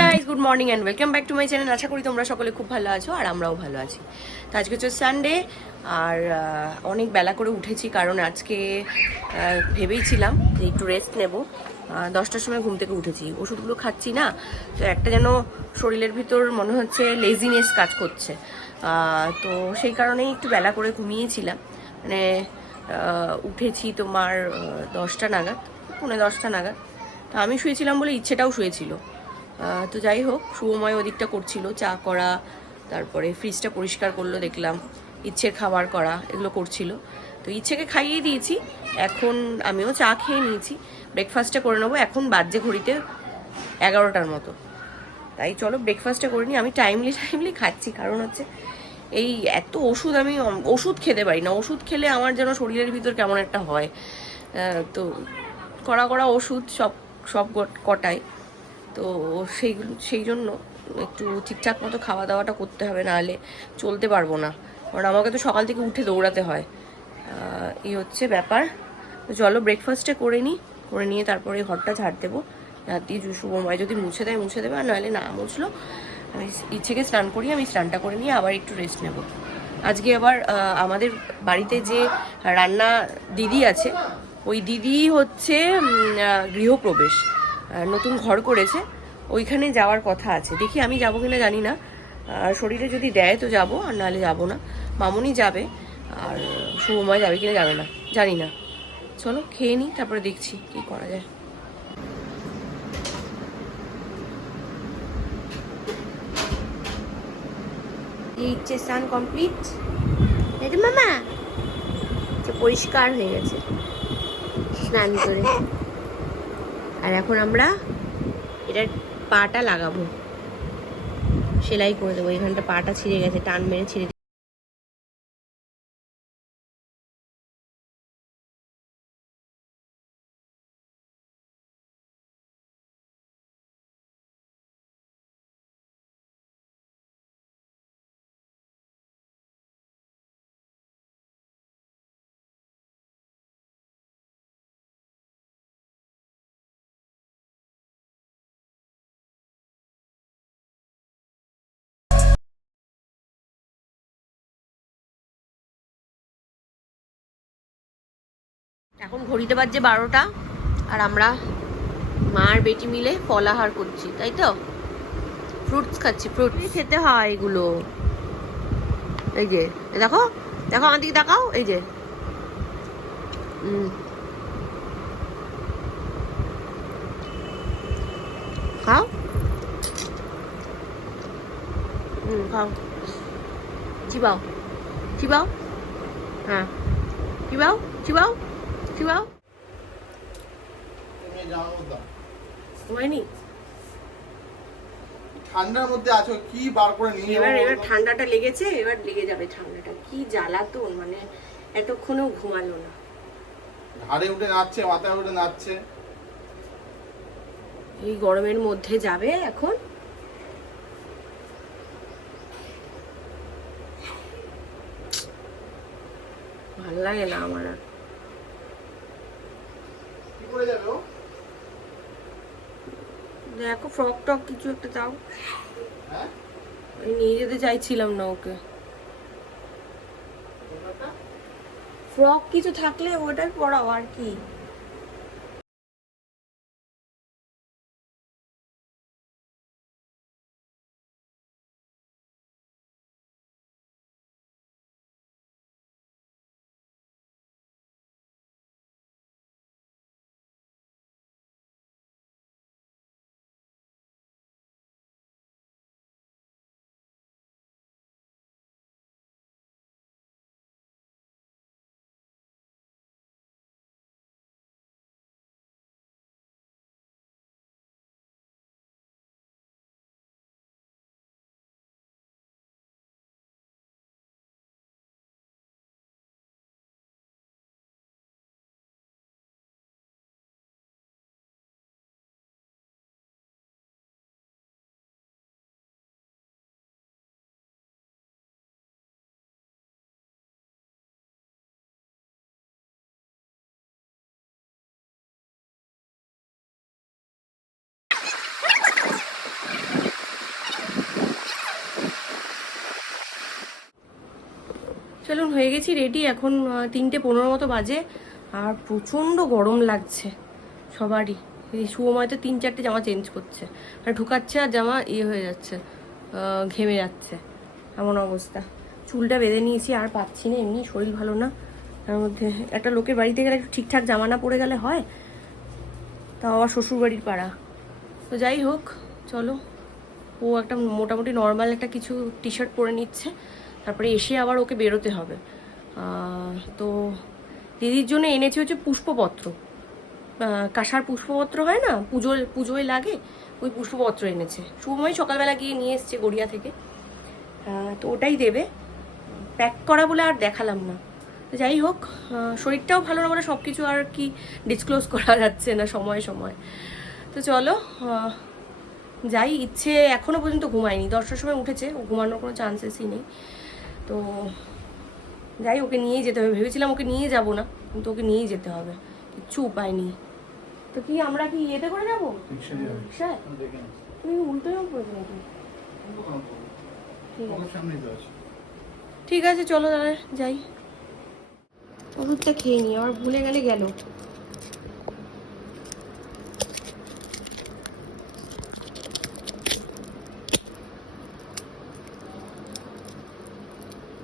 Guys, good morning and welcome back to my channel. আশা করি তোমরা সকলে খুব ভালো আছো আর আমরাও ভালো আছি। তো আজকে হচ্ছে সানডে আর অনেক বেলা করে উঠেছি, কারণ আজকে ভেবেইছিলাম যে একটু রেস্ট নেব। 10টার সময় ঘুম থেকে উঠেছি, ওষুধগুলো খাচ্ছি না, তো একটা যেন শরীরের ভিতর মনে হচ্ছে লেজিনেস কাজ করছে। তো সেই কারণেই একটু বেলা করে ঘুমিয়েছিলাম, মানে উঠেছি তোমার 10টা নাগাদ, 9:45 নাগাদ। তো আমি শুয়েছিলাম বলে ইচ্ছেটাও শুয়েছিল। তো যাই হোক, শুভময় ওদিকটা করছিল চা করা, তারপরে ফ্রিজটা পরিষ্কার করলো দেখলাম, ইচ্ছের খাবার করা, এগুলো করছিল। তো ইচ্ছেকে খাইয়ে দিয়েছি, এখন আমিও চা খেয়ে নিয়েছি, ব্রেকফাস্টটা করে নেবো। এখন বাজে ঘড়িতে 11টার মতো, তাই চলো ব্রেকফাস্টটা করে নিই। আমি টাইমলি খাচ্ছি, কারণ হচ্ছে এই এত ওষুধ, আমি ওষুধ খেতে পারি না। ওষুধ খেলে আমার যেন শরীরের ভিতর কেমন একটা হয়। তো কড়া ওষুধ সব সব কটায়, তো সেই জন্য একটু ঠিকঠাক মতো খাওয়া দাওয়াটা করতে হবে, নাহলে চলতে পারবো না। কারণ আমাকে তো সকাল থেকে উঠে দৌড়াতে হয়, এই হচ্ছে ব্যাপার। তো চলো ব্রেকফাস্টটা করে নিয়ে তারপরে ঘরটা ঝাড় দেবো। রাত্রি শুভময় যদি মুছে দেয় মুছে দেবে, আর নাহলে না মুছলো আমি ইচ্ছেকে স্নান করি, আমি স্নানটা করে নিয়ে আবার একটু রেস্ট নেব। আজকে আবার আমাদের বাড়িতে যে রান্না দিদি আছে, ওই দিদি হচ্ছে গৃহপ্রবেশ, নতুন ঘর করেছে, ওইখানে যাওয়ার কথা আছে। দেখি আমি যাবো কিনা জানি না, শরীরে যদি দেয় তো যাবো, আর নাহলে যাবো না। মামুনি যাবে, আর শুভময় যাবে কিনা যাবে না জানি না। চলো খেয়ে নিই, তারপরে দেখছি কি করা যায়। ইচ্ছে স্নান কমপ্লিট, মামা পরিষ্কার হয়ে গেছে স্নান করে। আর এখন আমরা এটার পাটা লাগাবো, সেলাই করে দেবো। এখানটা পাটা ছিঁড়ে গেছে, টান মেরে ছিঁড়ে। এখন ঘড়িতে বাজছে 12টা, আর আমরা মা আর বেটি মিলে ফলাহার করছি, তাই তো? ফ্রুটস খাচ্ছি, ফ্রুটস খেতে হয় এগুলো। এই যে দেখো দেখো, আমার দিকে তাকাও, এই যে খাও, খাও, চিবাও চিবাও, হ্যাঁ চিবাও চিবাও চিবাও। হয়নি, ঠান্ডার মধ্যে আছো, কি বার করে নিয়ে এবার ঠান্ডাটা লেগেছে, এবার লেগে যাবে ঠান্ডাটা। কি জ্বালাতন, মানে এতক্ষণও ঘুমালো না। ঘাড়ে উঠে নাচছে, মাথায় উঠে নাচছে। এই গরমের মধ্যে যাবে এখন। ভাল লাগে না আমার আর। কি করে যাবে ও? দেখো ফ্রক টক কিছু একটা দাও। হ্যাঁ, আমি নিয়ে যেতে চাইছিলাম না ওকে। ফ্রক কিছু থাকলে ওটাই পরাও, আর কি। চলুন হয়ে গেছি রেডি, এখন 3:15 মতো বাজে। আর প্রচণ্ড গরম লাগছে সবারই। এই শুভময় তো 3-4টে জামা চেঞ্জ করছে, আর ঢুকাচ্ছে আর জামা হয়ে যাচ্ছে, ঘেমে যাচ্ছে, এমন অবস্থা। চুলটা বেঁধে নিয়েছি, আর পাচ্ছি না, এমনি শরীর ভালো না। তার মধ্যে একটা লোকের বাড়িতে গেলে একটু ঠিকঠাক জামা না পরে গেলে হয়, তাও আবার শ্বশুর বাড়ির পাড়া। তো যাই হোক, চলো। ও একটা মোটামুটি নর্মাল একটা কিছু টি শার্ট পরে নিচ্ছে, তারপরে এসে আবার ওকে বেরোতে হবে। তো দিদির জন্য এনেছি হচ্ছে পুষ্পপত্র, কাঁসার পুষ্পপত্র হয় না, পুজোয় লাগে, ওই পুষ্পপত্র এনেছে। শুভময় সকালবেলা গিয়ে নিয়ে এসছে গড়িয়া থেকে। তো ওটাই দেবে, প্যাক করা বলে আর দেখালাম না। তো যাই হোক, শরীরটাও ভালো না বলে সব কিছু আর কি ডিসক্লোজ করা যাচ্ছে না সময় সময়। তো চলো যাই। ইচ্ছে এখনো পর্যন্ত ঘুমায়নি, 10টার সময় উঠেছে, ও ঘুমানোর কোনো চান্সেসই নেই। তো যাই, ওকে নিয়েই যেতে হবে। ভেবেছিলাম ওকে নিয়ে যাব না, কিন্তু ওকে নিয়েই যেতে হবে, কিচ্ছু উপায় নেই। তো কি আমরা কি ইয়েতে করে যাবো, রিক্সায়? তুমি উল্টো পড়বে নাকি? ঠিক আছে চলো দাদা যাই। ওষুধটা খেয়ে নি, আবার ভুলে গেলে গেল।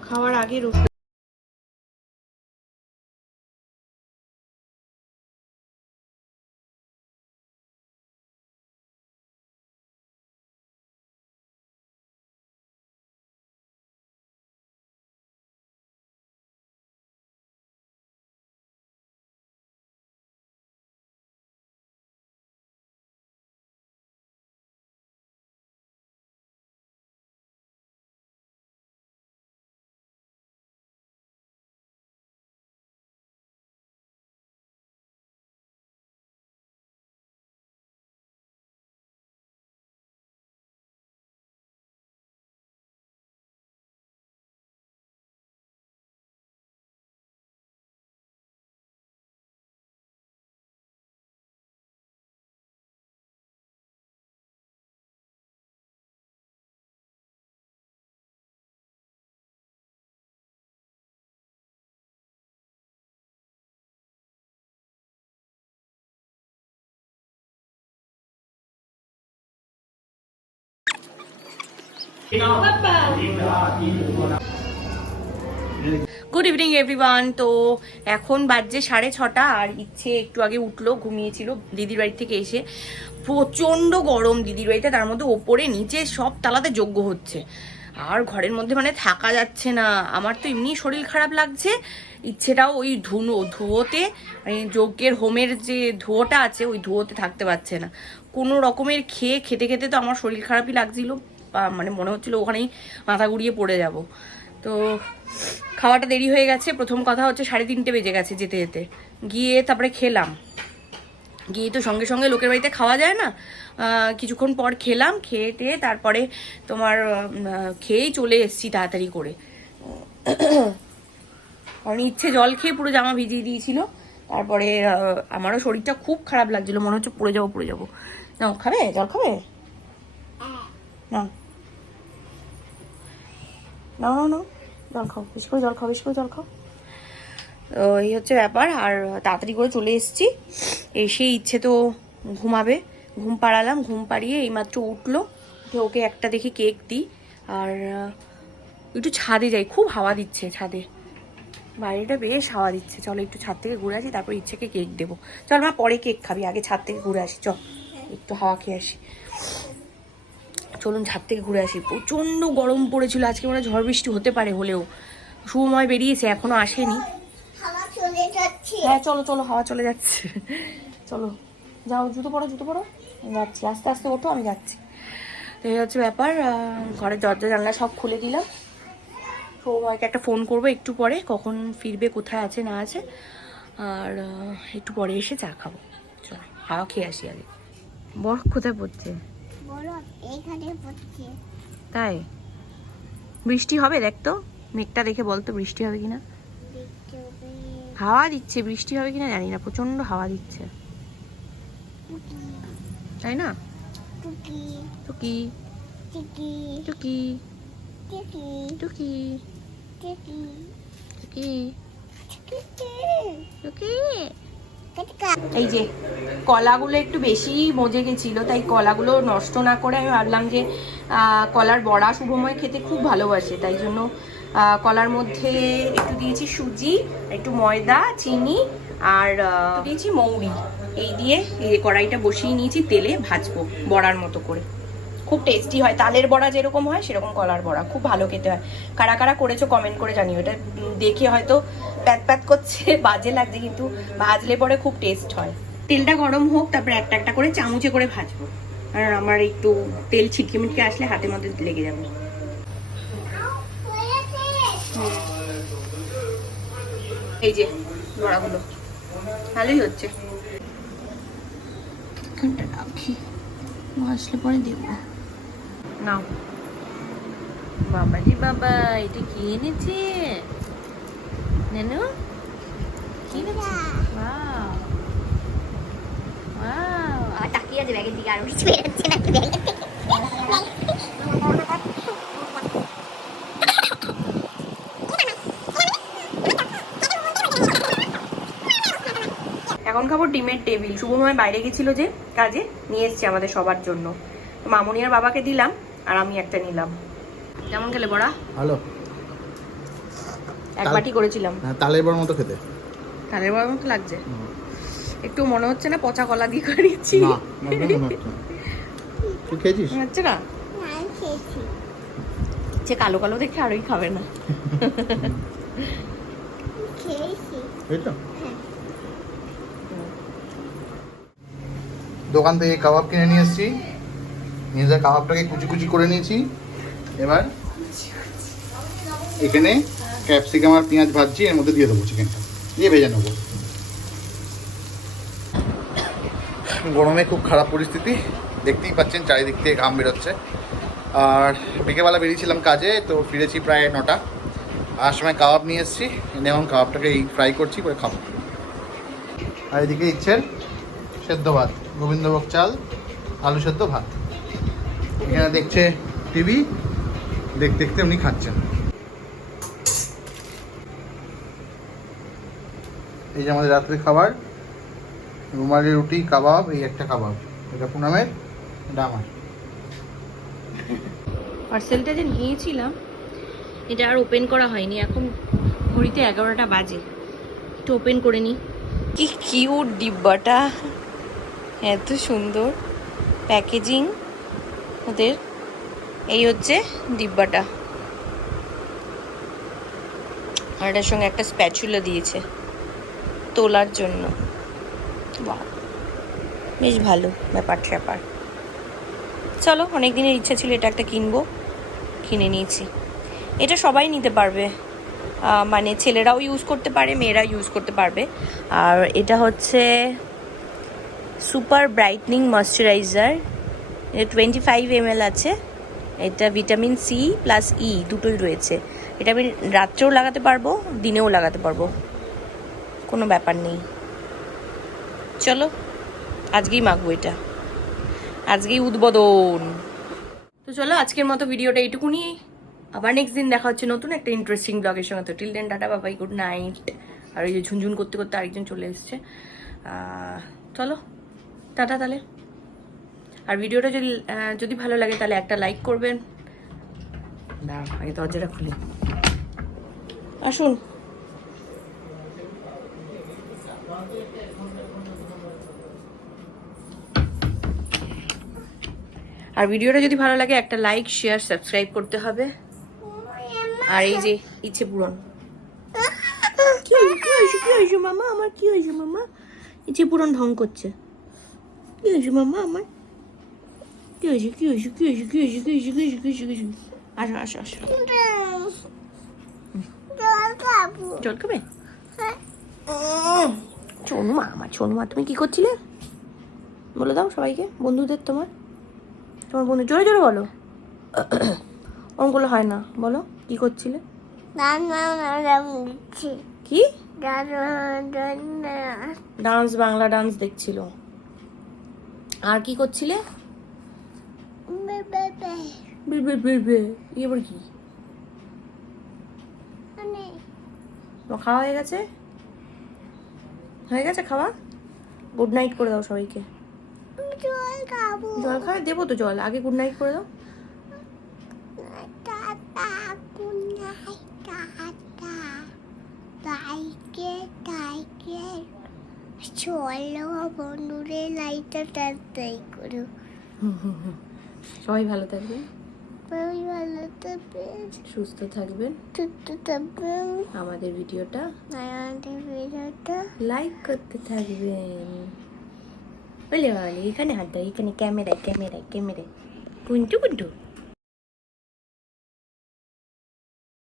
খাওয়ার আগের ওষুধ। Good evening everyone. তো এখন বাজছে 6:30, আর ইচ্ছে একটু আগে উঠলো, ঘুমিয়েছিল দিদির বাড়ি থেকে এসে। প্রচণ্ড গরম দিদির বাড়িতে, তার মধ্যে ওপরে নিচে সব তালাতে যজ্ঞ হচ্ছে, আর ঘরের মধ্যে মানে থাকা যাচ্ছে না। আমার তো এমনি শরীর খারাপ লাগছে, ইচ্ছেটাও ওই ধুয়োতে, মানে যজ্ঞের হোমের যে ধুয়োটা আছে ওই ধুয়োতে থাকতে পারছে না। কোনো রকমের খেতে খেতে তো আমার শরীর খারাপই লাগছিল, মানে মনে হচ্ছিল ওখানেই মাথা ঘুরিয়ে পড়ে যাব। তো খাওয়াটা দেরি হয়ে গেছে, প্রথম কথা হচ্ছে 3:30 বেজে গেছে যেতে যেতে। গিয়ে তারপরে খেলাম, গিয়ে তো সঙ্গে সঙ্গে লোকের বাড়িতে খাওয়া যায় না, কিছুক্ষণ পর খেলাম, খেয়ে টেয়ে তারপরে তোমার খেয়েই চলে এসেছি তাড়াতাড়ি করে। কারণ ইচ্ছে জল খেয়ে পুরো জামা ভিজিয়ে দিয়েছিল। তারপরে আমারও শরীরটা খুব খারাপ লাগছিল, মনে হচ্ছে পড়ে যাবো। নাও, খাবে জল, খাবে না? না জল খাও, বেশি করে জল খাও, বেশি করে জল খাও। তো এই হচ্ছে ব্যাপার। আর তাড়াতাড়ি করে চলে এসেছি, এসে ইচ্ছে তো ঘুমাবে, ঘুম পাড়ালাম, ঘুম পাড়িয়ে এইমাত্র উঠলো, উঠে ওকে একটা দেখি কেক দিই। আর একটু ছাদে যাই, খুব হাওয়া দিচ্ছে ছাদে, বাইরেটা বেশ হাওয়া দিচ্ছে। চলো একটু ছাদ থেকে ঘুরে আসি, তারপর ইচ্ছেকে কেক দেবো। চল মা, পরে কেক খাবি, আগে ছাদ থেকে ঘুরে আসি, চল একটু হাওয়া খেয়ে আসি। চলুন ছাদ থেকে ঘুরে আসি। প্রচণ্ড গরম পড়েছিল আজকে, মনে হয় ঝড় বৃষ্টি হতে পারে, হলেও শুভময় বেরিয়েছে, এখনো আসেনি। হ্যাঁ চলো হাওয়া চলে যাচ্ছে। চলো যাও, জুতো পরো, যাচ্ছি, আস্তে আস্তে ওঠো, আমি যাচ্ছি। তো এই হচ্ছে ব্যাপার। ঘরের দরজা জানলা সব খুলে দিলাম। শুভময়কে একটা ফোন করবো একটু পরে, কখন ফিরবে, কোথায় আছে না আছে। আর একটু পরে এসে চা খাবো। চলো হাওয়া খেয়ে আসি আগে। বরফ কোথায় পড়ছে? তাই? বৃষ্টি হবে দেখ তো, মেঘটা দেখে বলতো বৃষ্টি হবে কিনা। হাওয়া দিচ্ছে, বৃষ্টি হবে কিনা জানি না, প্রচন্ড হাওয়া দিচ্ছে, তাই না? টুকি টুকি টুকি টুকি এই যে কলাগুলো একটু বেশি মজে গেছিল, তাই কলাগুলো নষ্ট না করে আমি ভাবলাম যে কলার বড়া শুভময় খেতে খুব ভালোবাসে, তাই জন্য কলার মধ্যে একটু দিয়েছি সুজি, একটু ময়দা, চিনি আর দিয়েছি মৌরি। এই দিয়ে এই কড়াইটা বসিয়ে নিয়েছি, তেলে ভাজবো বড়ার মতো করে। খুব টেস্টি হয়, তালের বড়া যেরকম হয় সেরকম কলার বড়া খুব ভালো খেতে হয়। কারা কারা করেছো কমেন্ট করে জানিও। এটা দেখে হয়তো প্যাত প্যাত করছে, বাজে লাগছে, কিন্তু ভাজলে পরে খুব টেস্ট হয়। তেলটা গরম হোক, তারপরে একটা একটা করে চামচে করে ভাজবো, কারণ আমার একটু তেল ছিটকে মিটকে আসলে হাতের মধ্যে লেগে যাবে। এই যে বড়াগুলো ভালোই হচ্ছে, রাখি আসলে পরে দেবো। নাও বাবাজি বাবা, এটা কি এনেছে নেনু? কি এনেছে? ওয়াও ওয়াও, আর তাকিয়ে আছে ব্যাগের দিকে, আর কিছু বেরোচ্ছে না ব্যাগের থেকে। এখন খাবো ডিমের টেবিল। শুভময় বাইরে গেছিল যে কাজে, নিয়ে এসছে আমাদের সবার জন্য। মামুনি আর বাবাকে দিলাম, আর আমি একটা নিলাম। কেমন খেলে বড়া? ভালো, এক বাটি করেছিলাম। তালের বড়ার মতো খেতে। তালের বড়ার মতো লাগছে? একটু মনে হচ্ছে না পচা কলা দিয়ে করেছি? না, একদম মনে হচ্ছে না। তুই খেয়েছিস? মনে হচ্ছে না? আমি খেয়েছি। সে কালো কালো দেখে আরোই খাবে না। খেয়েছি। এইটা দোকান থেকে কাবাব কিনে নিয়ে এসেছি, নিজে কাবাবটাকে কুচি কুচি করে নিয়েছি। এবার এখানে ক্যাপসিকাম আর পেঁয়াজ ভাজছি, এর মধ্যে দিয়ে দেবো চিকেনটা, দিয়ে ভেজে নেবো। গরমে খুব খারাপ পরিস্থিতি, দেখতেই পাচ্ছেন চারিদিক থেকে ঘাম বেরোচ্ছে। আর বিকেলবেলা বেরিয়েছিলাম কাজে, তো ফিরেছি প্রায় 9টা। আর সময় কাবাব নিয়ে এসেছি, এনে এখন কাবাবটাকে এই ফ্রাই করছি, করে খাবো। আর এদিকে ইচ্ছের সেদ্ধ ভাত, গোবিন্দভোগ চাল, আলু সেদ্ধ ভাত। এখানে দেখছে টিভি, দেখতে দেখতে উনি খাচ্ছেন। এই যে আমাদের রাত্রে খাবার, রুমালি রুটি, কাবাব, এই একটা কাবাব, এটা পুনামের, এটা আমার। পার্সেলটা যে নিয়েছিলাম এটা আর ওপেন করা হয়নি, এখন ঘড়িতে 11টা বাজে, একটু ওপেন করে নিই। কি কিউট ডিব্বাটা, এত সুন্দর প্যাকেজিং ওদের। এই হচ্ছে ডিব্বাটা, আর এটার সঙ্গে একটা স্প্যাচুলা দিয়েছে তোলার জন্য। বাহ, বেশ ভালো ব্যাপার ট্যাপার। চলো, অনেক দিনের ইচ্ছা ছিল এটা একটা কিনবো, কিনে নিয়েছি। এটা সবাই নিতে পারবে, মানে ছেলেরাও ইউজ করতে পারে, মেয়েরাও ইউজ করতে পারবে। আর এটা হচ্ছে সুপার ব্রাইটনিং ময়শ্চারাইজার, এটা 25 ml আছে। এটা ভিটামিন সি প্লাস ই দুটোই রয়েছে। এটা আমি রাত্রেও লাগাতে পারবো, দিনেও লাগাতে পারবো, কোনো ব্যাপার নেই। চলো আজকেই মাখবো এটা, আজকেই উদ্বোধন। তো চলো আজকের মতো ভিডিওটা এইটুকুনি, আবার নেক্সট দিন দেখা হচ্ছে নতুন একটা ইন্টারেস্টিং ব্লগের সঙ্গে। তো টিল দেন টাটা, বাবাই, গুড নাইট। আর ওই যে ঝুনঝুন করতে করতে আরেকজন চলে এসছে। চলো টাটা তাহলে। আর ভিডিওটা যদি ভালো লাগে তাহলে একটা লাইক করবেন। দাঁড়াও আগে দরজাটা খুলি, আসুন। আর ভিডিওটা যদি ভালো লাগে একটা লাইক, শেয়ার, সাবস্ক্রাইব করতে হবে। আর এই যে ইচ্ছে পূরণ। কি হয়েছে মামা আমার? কি হয়েছে মামা? ইচ্ছে পূরণ ঢং করছে। কি হয়েছে মামা আমার? কি হয়েছে? কি হয়েছে? কি হয়েছে? কি হয়েছে? কি হয়েছে? কি হয়েছে? কি হয়েছে? আসো আসো আসো। জল খাবে? চনুমা আমার, চনুমা তুমি কি করছিলে বলে দাও সবাইকে, বন্ধুদের, তোমার বন্ধু, জোরে জোরে বলো। ওগুলো হয় না, বলো কি করছিলে? কি ডান্স, বাংলা ডান্স দেখছিল। আর কি করছিলে? এবার কি তোমার খাওয়া হয়ে গেছে? হয়ে গেছে খাওয়া? গুড নাইট করে দাও সবাইকে। জল খাবো। জল খাওয়া দেবো তো জল, আগে গুড নাইট করে দাও। টাটা গুড নাইট টাটা টাইকে চলো বন্ধুরে লাইটটা টাটাই করো। সবাই ভালো থাকবেন, সবাই ভালো থাকবেন, সুস্থ থাকবেন। সুস্থ থাকবেন। আমাদের ভিডিওটা আমাদের ভিডিওটা লাইক করতে থাকবেন। বলে এখানে হাত দাও, এখানে ক্যামেরায় কুন্টু কুন্টু।